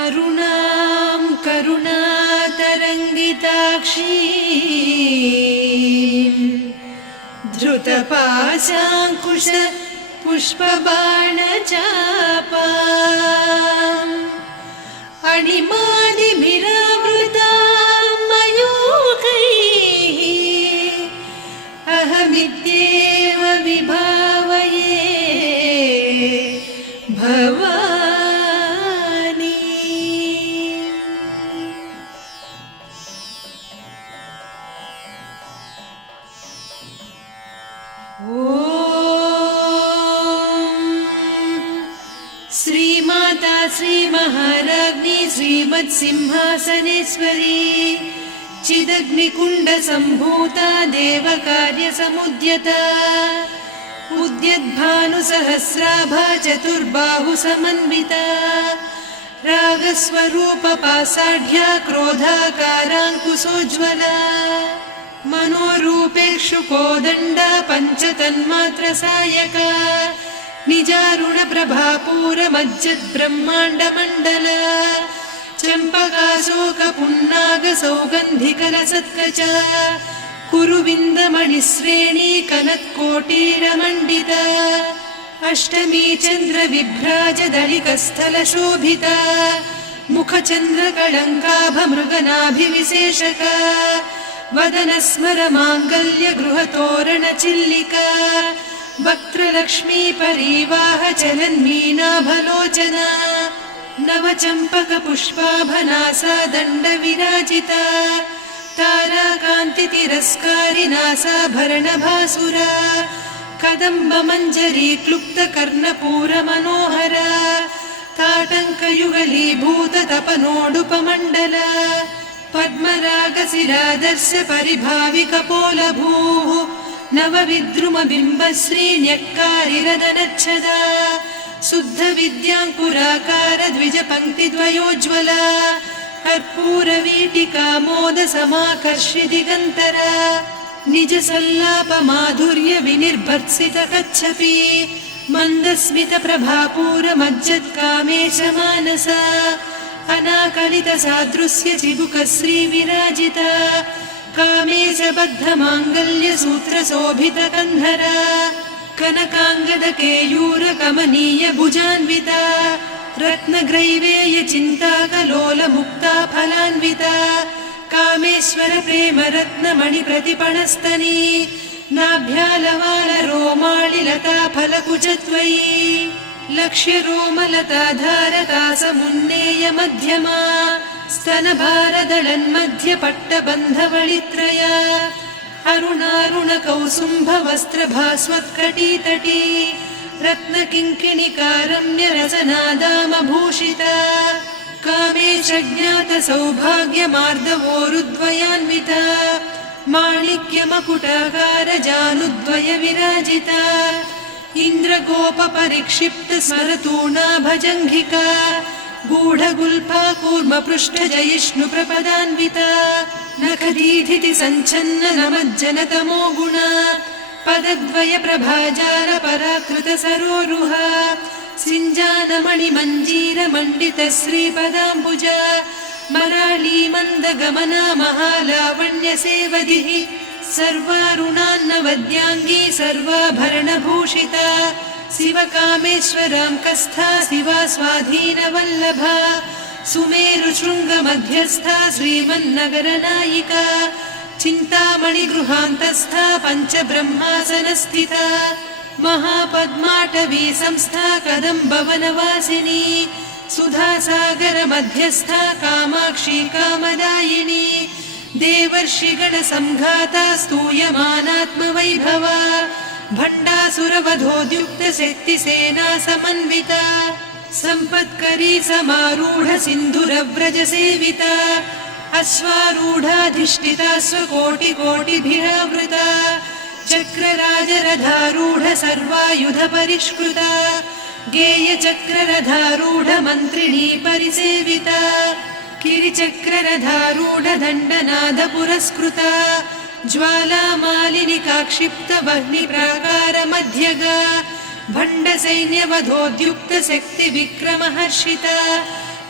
अरुणां करुणातरङ्गिताक्षीं धृतपाशाङ्कुश पुष्पबाणचापाम् अणिमादिभिरावृतां मयूखैः अहमित्येव विभावये भवानी। श्रीमाता श्रीमहाराज्ञी श्रीमत्सिंहासनेश्वरी चिदग्निकुण्डसम्भूता देवकार्यसमुद्यता उद्यद्भानुसहस्राभा चतुर्बाहुसमन्विता रागस्वरूपपासाढ्या क्रोधाकाराङ्कुशोज्ज्वला मनोरूपेक्षु कोदण्डा पञ्चतन्मात्रसायका निजारुणप्रभापूरमज्जद्ब्रह्माण्डमण्डला चम्पकाशोकपुन्नागसौगन्धिकलसत्कचा कुरुविन्दमणिश्रेणी कनत्कोटीरमण्डिता अष्टमी चन्द्रविभ्राजदलिकस्थलशोभिता मुखचन्द्रकळङ्काभमृगनाभिविशेषका वदनस्मरमाङ्गल्यगृहतोरणचिल्लिका वक्त्रलक्ष्मी परिवाहचलन्मीनाभलोचना नवचम्पकपुष्पाभनासा दण्डविराजिता ताराकान्तितिरस्कारिनासाभरणभासुरा कदम्बमञ्जरी क्लुप्तकर्णपूरमनोहरा ताटङ्कयुगलीभूततपनोडुपमण्डला पद्मरागशिरादर्श परिभाविकपोलभूः नवविद्रुमबिम्बश्रीन्यक्कारिरदनच्छदा शुद्धविद्याङ्कुराकार द्विजपङ्क्तिद्वयोज्ज्वला कर्पूरवीटिकामोदसमाकर्षि दिगन्तरा निजसल्लापमाधुर्यविनिर्भर्त्सितकच्छपि मन्दस्मितप्रभापूरमज्जत्कामेशमानसा अनाकलितसादृश्य चिबुकश्रीविराजिता कामेशबद्धमाङ्गल्यसूत्रशोभितकन्धरा कनकाङ्गदकेयूरकमनीय भुजान्विता रत्नग्रैवेयचिन्ताकलोलमुक्ता फलान्विता कामेश्वर प्रेमरत्नमणिप्रतिपणस्तनी नाभ्यालवालरोमाळिलता फलकुचत्वयी लक्ष्यरोमलताधारकासमुन्नेय मध्यमा स्तनभारदळन्मध्यपट्टबन्धवळित्रया अरुणारुणकौसुम्भवस्त्रभास्वत्कटीतटी रत्नकिङ्किणिकारम्यरसनादामभूषिता कामेशज्ञातसौभाग्यमार्दवोरुद्वयान्विता माणिक्यमकुटाकारजानुद्वयविराजिता इन्द्रगोपपरिक्षिप्तस्मरतूणाभजङ्घिका गूढगुल्फा कूर्मपृष्ठजयिष्णुप्रपदान्विता नखदीधिति सञ्छन्न नमज्जनतमो गुणा पदद्वयप्रभाजालपराकृतसरोरुहा सिञ्जानमणिमञ्जीरमण्डितश्रीपदाम्बुजा मराळीमन्दगमना महालावण्यसेवधिः सर्वारुणान्नवद्याङ्गी सर्वाभरणभूषिता शिवकामेश्वराङ्कस्था शिवा स्वाधीनवल्लभा सुमेरुशृङ्गमध्यस्था श्रीमन्नगरनायिका चिन्तामणिगृहान्तस्था पञ्चब्रह्मासनस्थिता महापद्माटवी संस्था कदम्बवनवासिनी सुधासागरमध्यस्था कामाक्षी कामदायिनी देवर्षिगणसङ्घाता स्तूयमानात्मवैभवा भण्डासुरवधोद्युक्तशक्तिसेना समन्विता सम्पत्करी समारूढ सिन्धुरव्रजसेविता अश्वारूढाधिष्ठिता स्वकोटिकोटिभिरावृता चक्रराजरथारूढ सर्वायुधपरिष्कृता गेयचक्ररथारूढ मन्त्रिणी परिसेविता किरिचक्ररथारूढ दण्डनाद पुरस्कृता ज्वालामालिनिकाक्षिप्तवह्निप्राकारमध्यगा भण्डसैन्यवधोद्युक्तशक्तिविक्रमहर्षिता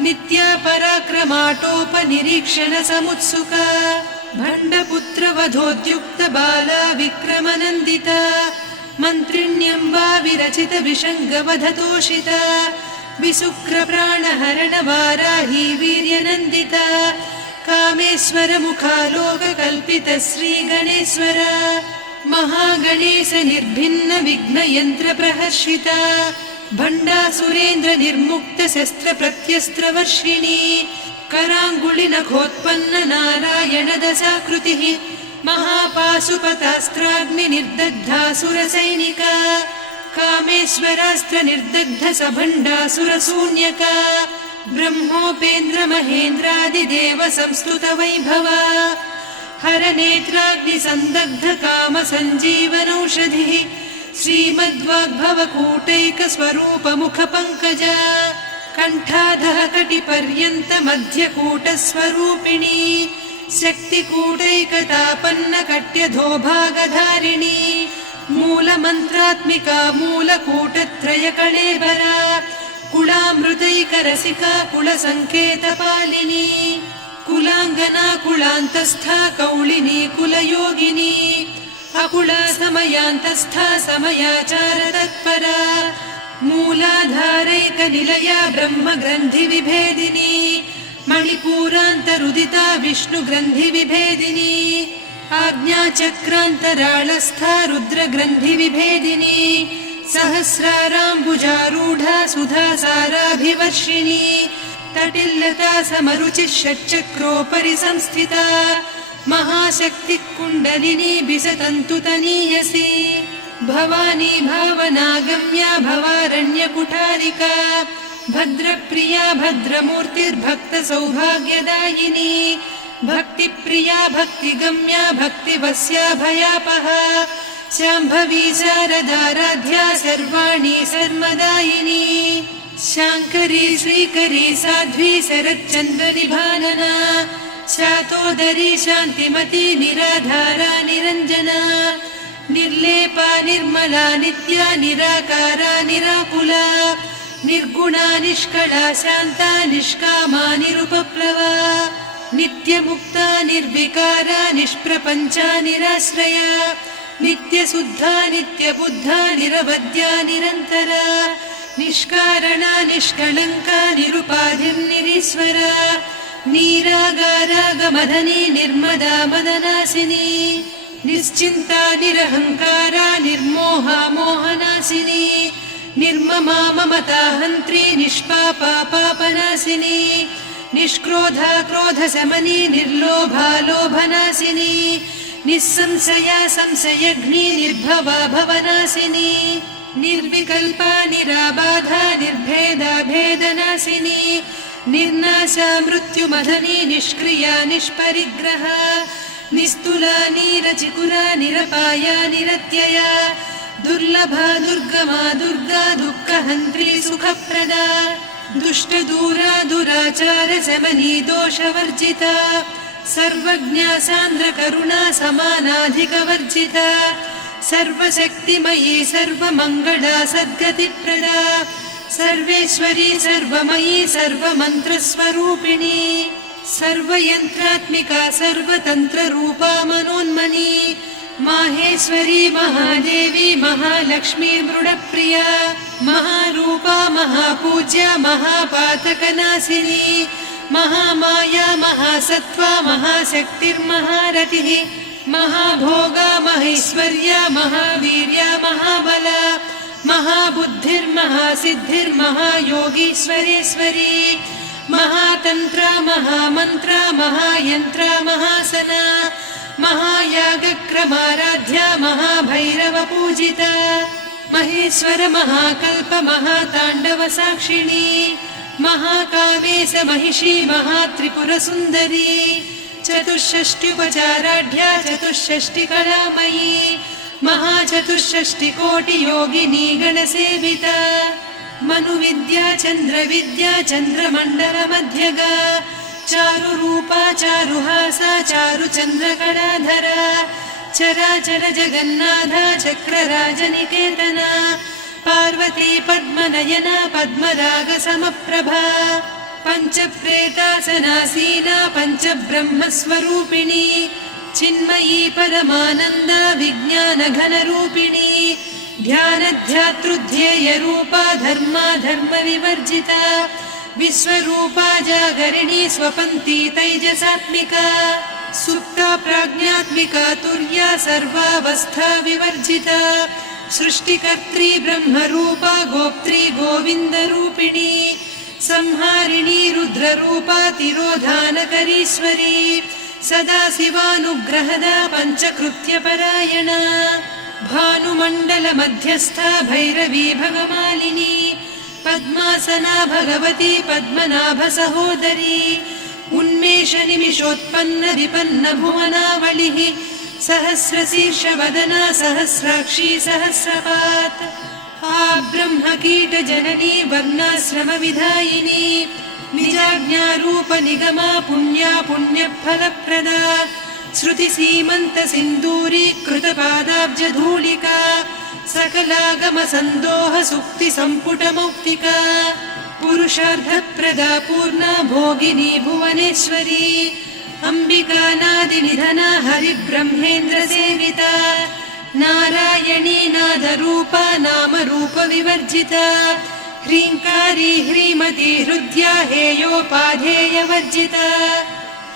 नित्या पराक्रमाटोपनिरीक्षण समुत्सुका भण्डपुत्रवधोद्युक्त बाला विक्रमनन्दिता मन्त्रिण्यम्बा विरचित विषङ्गवधतोषिता विसुक्रप्राणहरण वाराही वीर्यनन्दिता कामेश्वर मुखालोककल्पित श्रीगणेश्वर महागणेश निर्भिन्न विघ्नयन्त्र प्रहर्षिता भण्डासुरेन्द्र निर्मुक्त शस्त्र प्रत्यस्त्रवर्षिणी कराङ्गुलि नखोत्पन्न नारायण दशाकृतिः महापाशुपतास्त्राग्नि निर्दग्धासुरसैनिका कामेश्वरास्त्र निर्दग्ध सभण्डासुरशून्यका ब्रह्मोपेन्द्र महेन्द्रादिदेव संस्तुत वैभवा हरनेत्राग्नि संदग्ध काम सञ्जीवनौषधिः श्रीमद्वाग्भवकूटैक स्वरूप मुख पंकजा कण्ठाधः कटिपर्यन्त मध्यकूट स्वरूपिणी शक्तिकूटैकतापन्न कट्यधोभागधारिणी मूलमन्त्रात्मिका मूलकूटत्रय कळेबरा कुलामृतैकरसिका कुलसङ्केतपालिनी कुलाङ्गना कुलान्तस्था कौलिनी कुलयोगिनी अकुला समयान्तस्था समयाचार तत्परा मूलाधारैकनिलया ब्रह्मग्रन्थि विभेदिनी मणिपूरान्तरुदिता विष्णुग्रन्थि विभेदिनी आज्ञाचक्रान्तराळस्था रुद्रग्रन्थि विभेदिनी सहस्राराम्बुजारूढा सुधासाराभिवर्षिणी तटिल्लता समरुचिः षट्चक्रोपरि संस्थिता महाशक्तिः कुण्डलिनी बिसतन्तुतनीयसी भवानी भावनागम्या भवारण्यकुठारिका भद्रप्रिया भद्रमूर्तिर्भक्तसौभाग्यदायिनी भक्तिप्रिया भक्तिगम्या भक्तिवस्या भयापहा शाम्भवी शारदाराध्या सर्वाणि सर्वदायिनी शाङ्करी श्रीकरी साध्वी शरच्चन्द्रनिभानना शातोदरी शान्तिमती निराधारा निरञ्जना निर्लेपा निर्मला नित्या निराकारा निराकुला निर्गुणा निष्कला शान्ता निष्कामा निरुपप्लवा नित्यमुक्ता निर्विकारा निष्प्रपञ्चा निराश्रया नित्यशुद्धा नित्यबुद्धा निरवद्या निरन्तरा निष्कारणा निष्कलङ्का निरुपाधिर्निरीश्वरा नीरागारागमधनी निर्मदा मदनासिनी निश्चिन्ता निरहङ्कारा निर्मोहा मोहनासिनी निर्ममा ममता हन्त्री निष्पापा पापनासिनी निष्क्रोधा क्रोधशमनी निर्लोभा लोभनासिनी निस्संशया संशयघ्नी निर्भवा भवनासिनी निर्विकल्पा निराबाधा निर्भेदा भेदनासिनी निर्नाशा मृत्युमधनी निष्क्रिया निष्परिग्रहा निस्तुला नीरचिकुरा निरपाया निरत्यया दुर्लभा दुर्गमा दुर्गा दुःखहन्त्री सुखप्रदा दुष्टदूरा दुराचार शमनी दोषवर्जिता सर्वज्ञा सान्द्रकरुणा समानाधिकवर्जिता सर्वशक्तिमयी सर्वमङ्गला सद्गतिप्रदा सर्वेश्वरी सर्वमयी सर्वमन्त्रस्वरूपिणी सर्वयन्त्रात्मिका सर्वतन्त्ररूपा मनोन्मनी माहेश्वरी महादेवी महालक्ष्मी मृडप्रिया महारूपा महापूज्या महापातकनाशिनी महामाया महासत्त्वा महाशक्तिर्महारतिः महाभोगा महेश्वर्या महावीर्या महाबला महाबुद्धिर्महासिद्धिर्महायोगीश्वरेश्वरी महातन्त्रा महामन्त्रा महायन्त्रा महासना महायागक्रमाराध्या महाभैरवपूजिता महेश्वर महाकल्प महाताण्डव साक्षिणी महाकामेश महिषी महात्रिपुरसुन्दरी चतुष्षष्ट्युपचाराढ्या चतुष्षष्टिकलामयी महाचतुष्षष्टिकोटियोगिनी गणसेविता मनुविद्या चन्द्रविद्या चन्द्रमण्डलमध्यगा चारुरूपा चारुहासा चारुचन्द्रकलाधरा चराचर जगन्नाथा चक्रराजनिकेतना पार्वती पद्मनयना पद्मरागसमप्रभा पञ्चप्रेतासनासीना पञ्चब्रह्मस्वरूपिणी चिन्मयी परमानन्द विज्ञानघनरूपिणी ध्यानध्यातृध्येयरूपा धर्मा धर्मविवर्जिता विश्वरूपा जागरिणी स्वपन्ती तैजसात्मिका सुप्ता प्राज्ञात्मिका तुर्या सर्वावस्था विवर्जिता सृष्टिकर्त्री ब्रह्मरूपा गोप्त्री गोविन्दरूपिणी संहारिणी रुद्ररूपा तिरोधानकरीश्वरी सदा शिवानुग्रहदा पञ्चकृत्यपरायणा भानुमण्डलमध्यस्था भैरवी भगमालिनी पद्मासना भगवती पद्मनाभसहोदरी उन्मेषनिमिषोत्पन्न विपन्न भुवनावलिः सहस्रशीर्षवदना सहस्राक्षी सहस्रपात् ब्रह्मकीटजननी वर्णाश्रमविधायिनी निजाज्ञारूपनिगमा पुण्या पुण्यफलप्रदा श्रुतिसीमन्तसिन्दूरीकृतपादाब्जधूलिका सकलागमसन्दोहसुक्तिसम्पुटमौक्तिका पुरुषार्थप्रदा पूर्णा भोगिनी भुवनेश्वरी अम्बिकानादिनिधना हरिब्रह्मेन्द्रसेविता नारायणी नादरूपा नामरूपविवर्जिता ह्रीङ्कारी ह्रीमती हृद्या हेयोपाधेयवर्जिता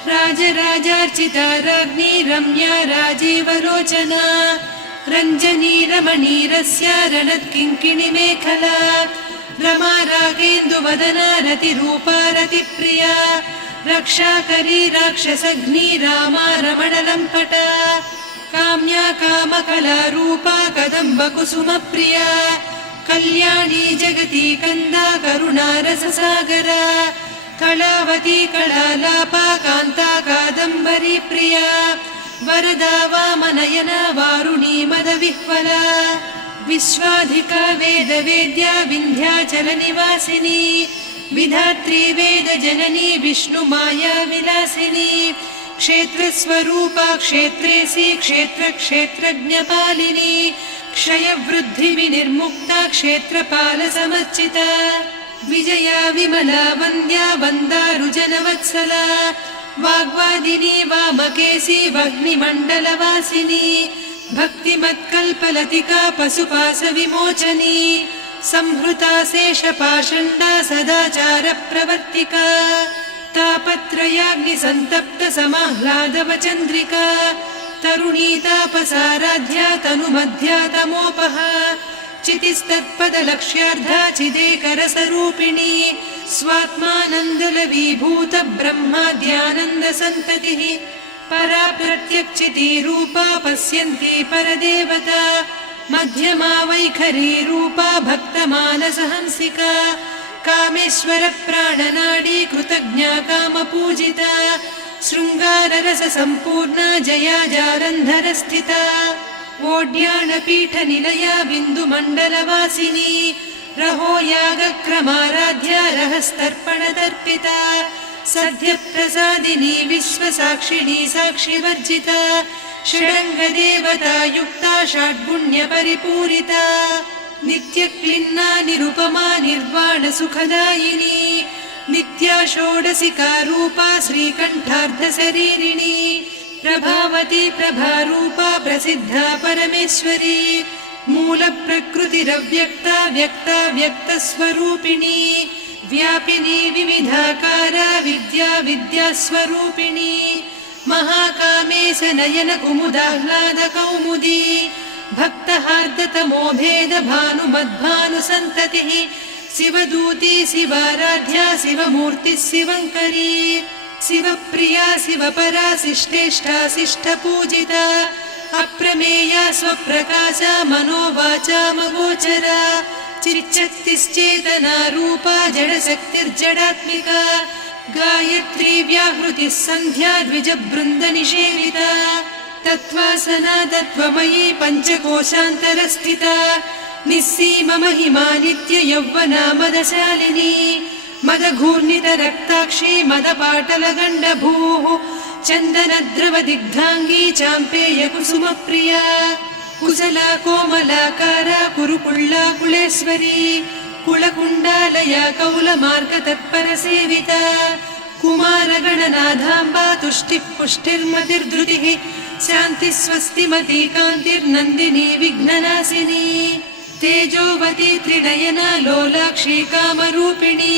राजराजार्चिता राज्ञी रम्या राजीवलोचना रञ्जनी रमणीरस्य रणत्किङ्किणिमेखला रमा रागेन्दुवदना रतिरूपा रतिप्रिया रक्षाकरी राक्षसघ्नी रामा रमणलम्पटा काम्या कामकलारूपा कदम्बकुसुमप्रिया कल्याणी जगती कन्दा करुणारससागरा कलावती कलालापा कान्ता कादम्बरी प्रिया वरदा वामनयना वारुणी मदविह्वला विश्वाधिका वेदवेद्या विन्ध्याचलनिवासिनी विधात्री वेदजननी विष्णुमाया विलासिनी क्षेत्रस्वरूपा क्षेत्रेसी क्षेत्रक्षेत्रज्ञपालिनी क्षयवृद्धिविनिर्मुक्ता क्षेत्रपालसमर्चिता विजया विमला वन्द्या वन्दारुजनवत्सला वाग्वादिनी वामकेशी वह्निमण्डलवासिनी भक्तिमत्कल्पलतिका पशुपाशविमोचनी संहृता शेषपाषण्डा सदाचारप्रवर्तिका तापत्रयाग्निसन्तप्त समाह्लादवचन्द्रिका तरुणी तापसाराध्या तनुमध्या तमोपहा चितिस्तत्पदलक्ष्यार्धा चिदेकरसरूपिणी स्वात्मानन्दलवीभूत ब्रह्माद्यानन्दसन्ततिः परा प्रत्यक्षितीरूपा पश्यन्ती परदेवता मध्यमा वैखरी रूपा भक्तमानसहंसिका कामेश्वर प्राणनाडी कृतज्ञा कामपूजिता शृङ्गाररससम्पूर्णा जया जालन्धरस्थिता ओड्याणपीठनिलया बिन्दुमण्डलवासिनी रहो यागक्रमाराध्या रहस्तर्पणतर्पिता सद्यप्रसादिनी विश्वसाक्षिणी साक्षिवर्जिता षडङ्गदेवता युक्ता षड्गुण्यपरिपूरिता नित्यक्लिन्ना निरुपमा निर्वाणसुखदायिनी नित्या षोडशिका रूपा श्रीकण्ठार्धशरीरिणी प्रभावती प्रभारूपा प्रसिद्धा परमेश्वरी मूलप्रकृतिरव्यक्ता व्यक्ता व्यक्तस्वरूपिणी व्यापिनी विविधाकारा विद्या विद्यास्वरूपिणी महाकामेश नयन कुमुदाह्लाद कौमुदी भक्तहार्दतमो भेद भानुमद्भानुसन्ततिः शिवदूती शिवाराध्या शिवमूर्तिः शिवङ्करी शिवप्रिया शिवपरा शिष्टेष्टा शिष्टपूजिता अप्रमेया स्वप्रकाशा मनोवाचामगोचरा चिच्चक्तिश्चेतना रूपा जडशक्तिर्जडात्मिका गायत्री व्याहृतिः सन्ध्या द्विजबृन्दनिषेविता तत्त्वासना तत्त्वमयी पञ्चकोशान्तरस्थिता निस्सीममहिमा नित्ययौवना मदशालिनी मदघूर्णितरक्ताक्षी मदपाटलगण्डभूः चन्दनद्रवदिग्धाङ्गी चाम्पेयकुसुमप्रिया कुशला कोमलाकारा कुरुकुळ्ळा कुलेश्वरी कुलकुण्डालया कौलमार्गतत्परसेविता कुमारगणनाथाम्बा तुष्टिः पुष्टिर्मतिर्धृतिः शान्तिः स्वस्तिमती कान्तिर्नन्दिनी विघ्ननाशिनी तेजोवती त्रिनयना लोलाक्षी कामरूपिणी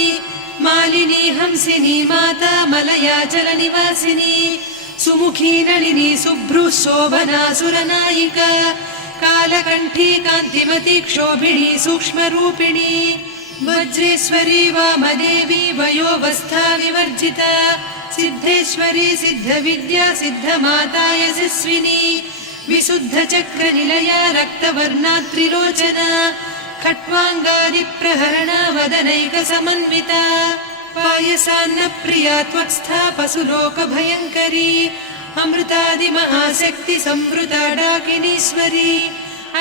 मालिनी हंसिनी माता मलया जलनिवासिनी सुमुखी नलिनी शुभ्रुः शोभना सुरनायिका कालकण्ठी कान्तिमती क्षोभिणी सूक्ष्मरूपिणी वज्रेश्वरी वामदेवी वयोवस्था विवर्जिता सिद्धेश्वरी सिद्धविद्या सिद्धमाता यशस्विनी विशुद्धचक्रनिलया रक्तवर्णा त्रिलोचना खट्वाङ्गादिप्रहरणा वदनैकसमन्विता पायसान्नप्रिया त्वक्स्था पशुलोकभयङ्करी अमृतादिमहाशक्तिसंवृता डाकिनीश्वरी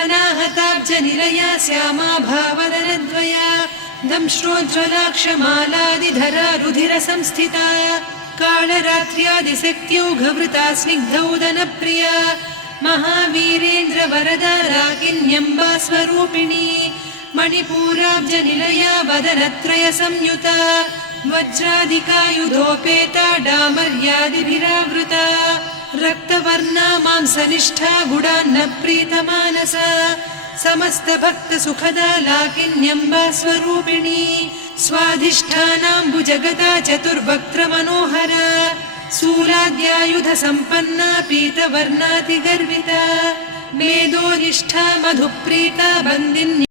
अनाहताब्जनिलया श्यामा भावदनद्वया दंष्ट्रोज्ज्वलाक्षमालादिधरा रुधिरसंस्थिता कालरात्र्यादिशक्त्यौघवृता स्निग्धौदनप्रिया महावीरेन्द्रवरदा राकिन्यम्बा स्वरूपिणी मणिपूराब्जनिलया वदनत्रयसंयुता वज्रादिकायुधोपेता डामर्यादिभिरावृता रक्तवर्णा मांसनिष्ठा गुडान्नप्रीतमानसा समस्तभक्तसुखदा लाकिन्यम्बा स्वरूपिणी स्वाधिष्ठानाम्बुजगदा चतुर्वक्त्रमनोहरा शूलाद्यायुधसम्पन्ना पीतवर्णातिगर्विता मेधोनिष्ठा मधुप्रीता बन्दिन्या